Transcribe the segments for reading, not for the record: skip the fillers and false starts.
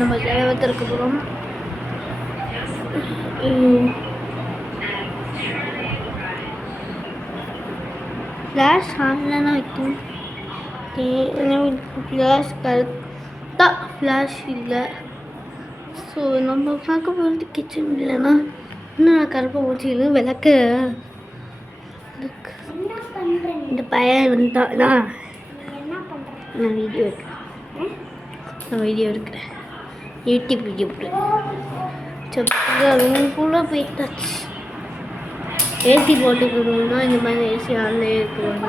நம்ம ஜெயவத்திற்கு போகிறோம். Flash online வைக்கும். ஃப்ளாஷ் கரெக்டாக ஃப்ளாஷ் இல்லை. ஸோ நம்ம பார்க்க போகிறது கிச்சன் இல்லைன்னா இன்னும் நான் கருப்பை போச்சு விளக்கு இந்த பையன் வந்துட்டான். நான் வீடியோ எடுக்கிறேன் யூடியூப் வீடியோ ரூம் கூட போயிட்டாச்சு. ஏசி போட்டு போகணும்னா இந்த மாதிரி ஏசி ஆன்லேயே இருக்குவாங்க.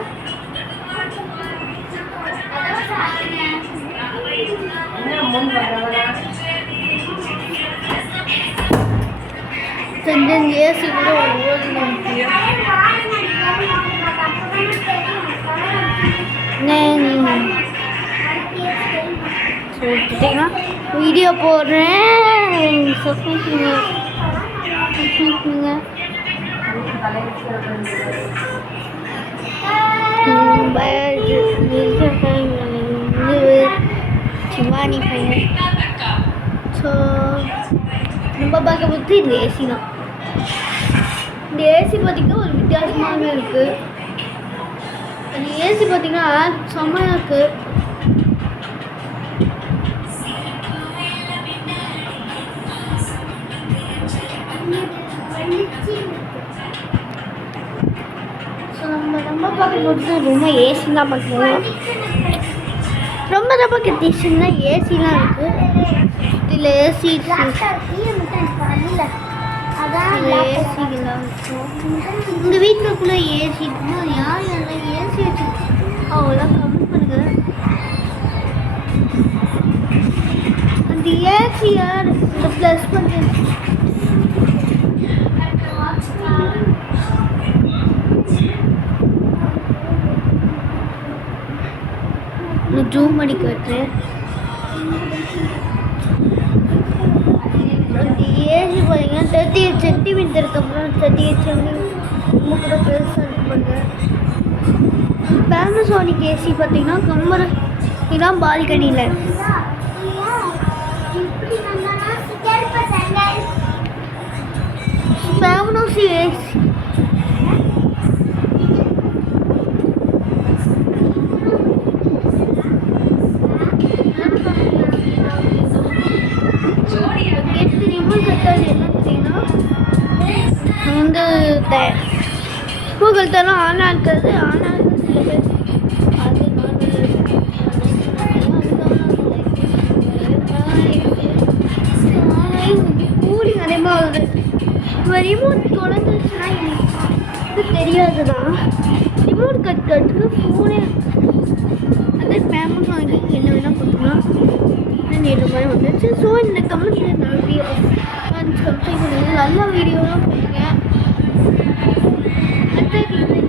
கொஞ்சம் ஏசி கூட ஓடுங்க. வீடியோ போடுறேன். சப்ஸ்கிரைப் சிவானி பையன். ஸோ நம்ம பார்க்க போது இந்த ஏசி தான். இந்த ஏசி பார்த்திங்கன்னா ஒரு வித்தியாசமாகவே இருக்குது. அந்த ஏசி பார்த்திங்கன்னா செம்மையாக இருக்குது. ஸோ நம்ம பார்க்க போது ரொம்ப ஏசி தான் பார்க்கணும். ரொம்ப கண்டிஷன் தான் ஏசிலாம் இருக்குது. இதில் ஏசி ஏசிலாம் இருக்கும். இந்த வீட்டுக்குள்ளே ஏசி இருக்குன்னா யார் யாரெல்லாம் ஏசி வச்சு அவங்களாம் கம்மி பண்ணுங்க. அந்த ஏசி யார் இந்த ப்ளஸ் பண்ணுறது ஜூம் பண்ணி காட்டுறேன். அந்த ஏசி பார்த்தீங்கன்னா 38 சென்டிமீட்டருக்கு அப்புறம் 38 சென்டிமீட்டர் ரொம்ப கூட பெருசாக இருப்பாங்க. பேனசோனிக் ஏசி பார்த்தீங்கன்னா கம்மர் இதான் பால்கனியில். பேனோசி ஏசி வந்து பூக்கள்தெல்லாம் ஆனாக இருக்கிறது. ஆனால் சில பேர் அது கூலிங் அதிகமாக வருது. இப்போ ரிமோட் தொடர்ந்துச்சுன்னா எனக்கு தெரியாது தான். ரிமோட் கட்டுக்கு ஃபோனே அது ஃபேமஸ் வாங்கி என்ன வேணால் பார்க்கலாம். நேற்று மாதிரி வந்துச்சு. ஸோ இந்த கமெண்ட்ஸில் நான் வீடியோ சப்ஸ்கிரைப் பண்ணுங்கள். நல்ல வீடியோலாம் போட்டுருக்கேன். அடுத்த